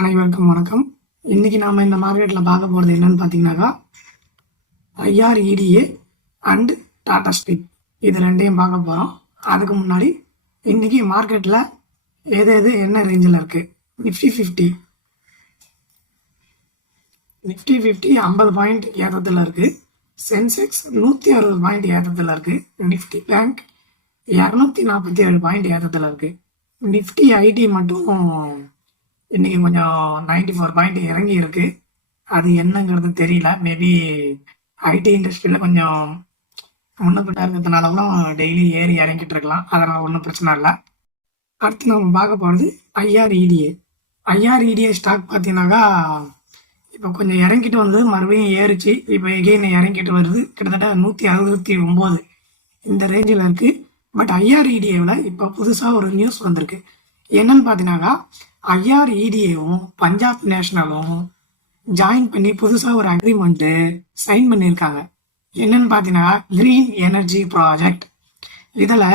அனைவருக்கும் வணக்கம். இன்னைக்கு நாம இந்த மார்க்கெட்ல பார்க்க போறது என்னன்னு பாத்தீங்கன்னாக்கா ஐஆர்இடிஏ அண்ட் டாடா ஸ்டீல். இது ரெண்டையும் பார்க்க போறோம். அதுக்கு முன்னாடி இன்னைக்கு மார்க்கெட்ல எது எது என்ன ரேஞ்சில் இருக்கு? நிஃப்டி ஃபிஃப்டி நிஃப்டி ஃபிஃப்டி ஐம்பது பாயிண்ட் ஏற்றத்தில் இருக்கு. சென்செக்ஸ் நூற்றி அறுபது பாயிண்ட் ஏற்றத்தில் இருக்கு. நிஃப்டி பேங்க் இரநூத்தி நாற்பத்தி ஏழு பாயிண்ட் ஏற்றத்தில் இருக்கு. நிஃப்டி ஐடி மட்டும் இன்னைக்கு கொஞ்சம் நைன்டி ஃபோர் பாயிண்ட் இறங்கி இருக்கு. அது என்னங்கிறது தெரியல. மேபி ஐடி இண்டஸ்ட்ரியில் கொஞ்சம் முன்னப்பிட்டா இருக்கிறதுனால கூட டெய்லி ஏறி இறங்கிட்டு இருக்கலாம். அதனால் ஒன்றும் பிரச்சனை இல்லை. அடுத்து நம்ம பார்க்க போகிறது ஐஆர்இடிஏ ஐஆர்இடிஏ ஸ்டாக் பார்த்தீங்கன்னாக்கா இப்போ கொஞ்சம் இறங்கிட்டு வந்தது. மறுபடியும் ஏறிச்சு. இப்போ எகெயின் இறங்கிட்டு வருது. கிட்டத்தட்ட நூற்றி அறுபத்தி ஒம்பது இந்த ரேஞ்சில் இருக்குது பட் ஐஆர்இடிஏவில் இப்போ புதுசாக ஒரு நியூஸ் வந்திருக்கு. என்னன்னு பார்த்தீங்கன்னாக்கா ஐஆர்இடிஏவும் பஞ்சாப் நேஷனலும் ஜாயின் பண்ணி புதுசாக ஒரு அக்ரிமெண்ட்டு சைன் பண்ணியிருக்காங்க. என்னன்னு பார்த்தீங்கன்னா க்ரீன் எனர்ஜி ப்ராஜெக்ட் இதில்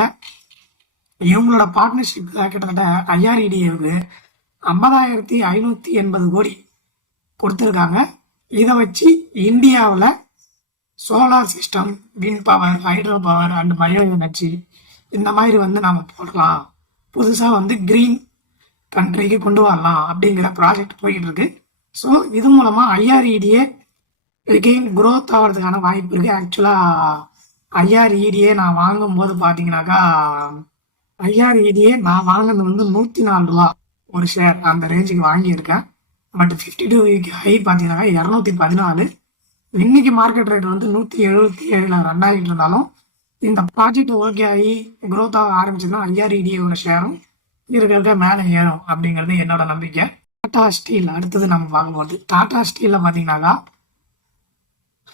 இவங்களோட பார்ட்னர்ஷிப் கிட்டத்தட்ட ஐஆர்இடிஏவுக்கு ஐம்பதாயிரத்தி ஐநூற்றி எண்பது கோடி கொடுத்துருக்காங்க. இதை வச்சு இந்தியாவில் solar system wind power hydro power and bio energy இந்த மாதிரி வந்து நாம் போடலாம். புதுசாக வந்து க்ரீன் கண்ட்ரிக்கு கொண்டு வரலாம் அப்படிங்கிற ப்ராஜெக்ட் போயிட்டு இருக்கு. ஸோ இது மூலமாக ஐஆர்இடியே எகெயின் க்ரோத் ஆகிறதுக்கான வாய்ப்பு இருக்குது ஆக்சுவலாக ஐஆர்இடியே நான் வாங்கும்போது பார்த்தீங்கன்னாக்கா ஐஆர்இடியே நான் வாங்கினது வந்து நூற்றி நாலு ரூபா ஒரு ஷேர் அந்த ரேஞ்சுக்கு வாங்கியிருக்கேன். But fifty two week high பார்த்தீங்கன்னாக்கா இரநூத்தி பதினாலு. இன்னைக்கு மார்க்கெட் ரேட் வந்து நூற்றி எழுபத்தி ஏழில் ரெண்டாயிரம் இருந்தாலும் இந்த ப்ராஜெக்ட் ஓகே ஆகி க்ரோத் ஆக ஆரம்பிச்சதுன்னா ஐஆர்இடியோட ஷேரும் இருக்க இருக்க மேலே ஏறும் அப்படிங்கிறது என்னோட நம்பிக்கை. டாடா ஸ்டீல் அடுத்தது நம்ம பார்க்க போகிறது டாடா ஸ்டீலில் பார்த்தீங்கன்னாக்கா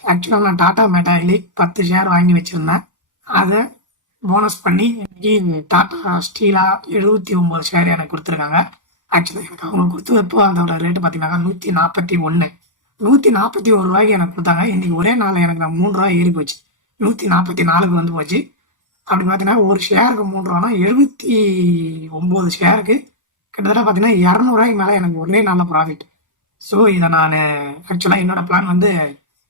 ஆக்சுவலாக நான் டாடா மெட்டாயிலிக் பத்து ஷேர் வாங்கி வச்சுருந்தேன். அதை போனஸ் பண்ணி இன்னைக்கு டாடா ஸ்டீலாக எழுபத்தி ஒம்பது ஷேர் எனக்கு கொடுத்துருக்காங்க. ஆக்சுவலாக எனக்கு அவங்க கொடுத்தப்போ அதோட ரேட்டு பார்த்தீங்கன்னா நூற்றி நாற்பத்தி ஒன்று நூற்றி நாற்பத்தி ஒரு ரூபாய்க்கு எனக்கு கொடுத்தாங்க. இன்னைக்கு ஒரே நாள் எனக்கு நான் மூணு ரூபாய் ஏறி போச்சு நூற்றி நாற்பத்தி நாலுக்கு வந்து போச்சு. அப்படி பார்த்தீங்கன்னா ஒரு ஷேருக்கு மூணு ரூபானா எழுபத்தி ஒம்பது ஷேருக்கு கிட்டத்தட்ட பார்த்தீங்கன்னா இரநூறுவாய்க்கு மேலே எனக்கு ஒரே நல்ல ப்ராஃபிட் ஸோ இதை நான் ஆக்சுவலாக என்னோட பிளான் வந்து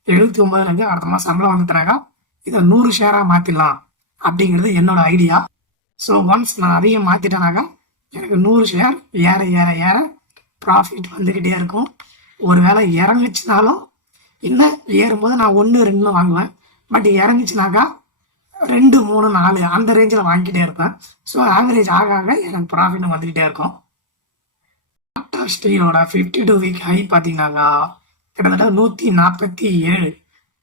எழுபத்தி ஒம்பதுலேருந்து அடுத்த மாதம் சம்பளம் வந்து இதை நூறு ஷேராக மாற்றிடலாம் அப்படிங்கிறது என்னோட ஐடியா ஸோ ஒன்ஸ் நான் அதிகம் மாற்றிட்டேனாக்கா எனக்கு நூறு ஷேர் ஏற ஏற ஏற ப்ராஃபிட் வந்துக்கிட்டே இருக்கும். ஒரு வேளை இறங்குச்சுனாலும் இன்னும் ஏறும்போது நான் ஒன்று ரெண்டு வாங்குவேன். பட் இறங்கிச்சுனாக்கா ரெண்டு மூணு நாலு அந்த ரேஞ்சில் வாங்கிக்கிட்டே இருப்பேன். ஸோ ஆவரேஜ் ஆக ஆக எனக்கு ப்ராஃபிட் வந்துக்கிட்டே இருக்கும். டாடா ஸ்டீலோட ஃபிஃப்டி டூ வீக் ஹை பார்த்தீங்கன்னாக்கா கிட்டத்தட்ட நூற்றி நாற்பத்தி ஏழு.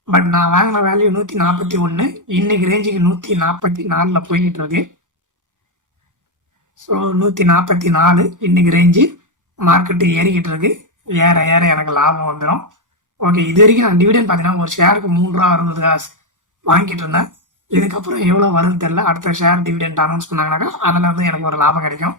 பட் நான் வாங்கின வேல்யூ நூற்றி நாற்பத்தி ஒன்று இன்னைக்கு ரேஞ்சுக்கு நூற்றி நாற்பத்தி நாலில் போய்கிட்டு இருக்கு ஸோ நூற்றி நாற்பத்தி நாலு இன்னைக்கு ரேஞ்சு மார்க்கெட்டு ஏறிக்கிட்டு இருக்கு ஏற ஏற எனக்கு லாபம் வந்துடும் ஓகே இது வரைக்கும் நான் டிவிடன் பார்த்தீங்கன்னா ஒரு ஷேருக்கு மூணு ரூபா அறுபது காசு வாங்கிட்டு இருந்தேன். இதுக்கப்புறம் எவ்வளோ வருதுன்னு தெரில அடுத்த ஷேர் டிவிடெண்ட் அனௌன்ஸ் பண்ணாங்கனாக்கா அதில் வந்து எனக்கு ஒரு லாபம் கிடைக்கும்.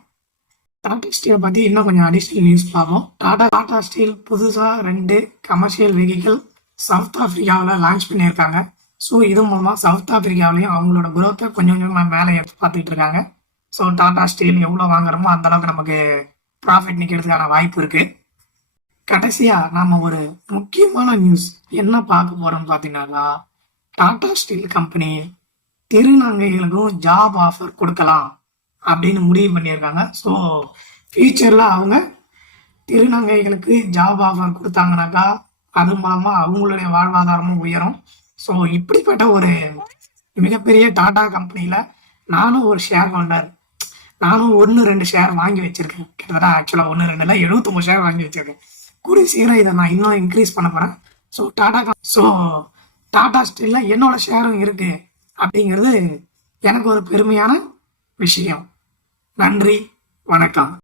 டாடா ஸ்டீலை பற்றி இன்னும் கொஞ்சம் அடிஷ்னல் நியூஸ் பார்ப்போம். டாடா டாடா ஸ்டீல் புதுசாக ரெண்டு கமர்ஷியல் வெஹிக்கிள் சவுத் ஆஃப்ரிக்காவில் லான்ச் பண்ணியிருக்காங்க. ஸோ இது மூலமாக சவுத் ஆஃப்ரிக்காவிலையும் அவங்களோட குரோத்தை கொஞ்சம் கொஞ்சமாக மேலே எடுத்து பார்த்துட்டு இருக்காங்க. ஸோ டாடா ஸ்டீல் எவ்வளோ வாங்குறோமோ அந்த அளவுக்கு நமக்கு ப்ராஃபிட் நிற்கிறதுக்கான வாய்ப்பு இருக்குது கடைசியாக நாம் ஒரு முக்கியமான நியூஸ் என்ன பார்க்க போகிறோம்னு பார்த்தீங்கன்னாக்கா டாடா ஸ்டீல் கம்பெனி திருநங்கைகளுக்கும் ஜாப் ஆஃபர் கொடுக்கலாம் அப்படின்னு முடிவு பண்ணியிருக்காங்க. ஸோ ஃபியூச்சரில் அவங்க திருநங்கைகளுக்கு ஜாப் ஆஃபர் கொடுத்தாங்கனாக்கா அது மூலமாக அவங்களுடைய வாழ்வாதாரமும் உயரும். ஸோ இப்படிப்பட்ட ஒரு மிகப்பெரிய டாடா கம்பெனியில் நானும் ஒரு ஷேர் ஹோல்டர் நானும் ஒன்று ரெண்டு ஷேர் வாங்கி வச்சிருக்கேன். கிட்டத்தட்ட ஆக்சுவலாக ஒன்று ரெண்டுல எழுபத்தொம்பது ஷேர் வாங்கி வச்சிருக்கேன். கூடிய சீக்கிரம் இதை நான் இன்னும் இன்க்ரீஸ் பண்ண போகிறேன் ஸோ டாடா ஸோ டாடா ஸ்டீலில் என்னோட ஷேரும் இருக்கு அப்படிங்கிறது எனக்கு ஒரு பெருமையான விஷயம். நன்றி வணக்கம்.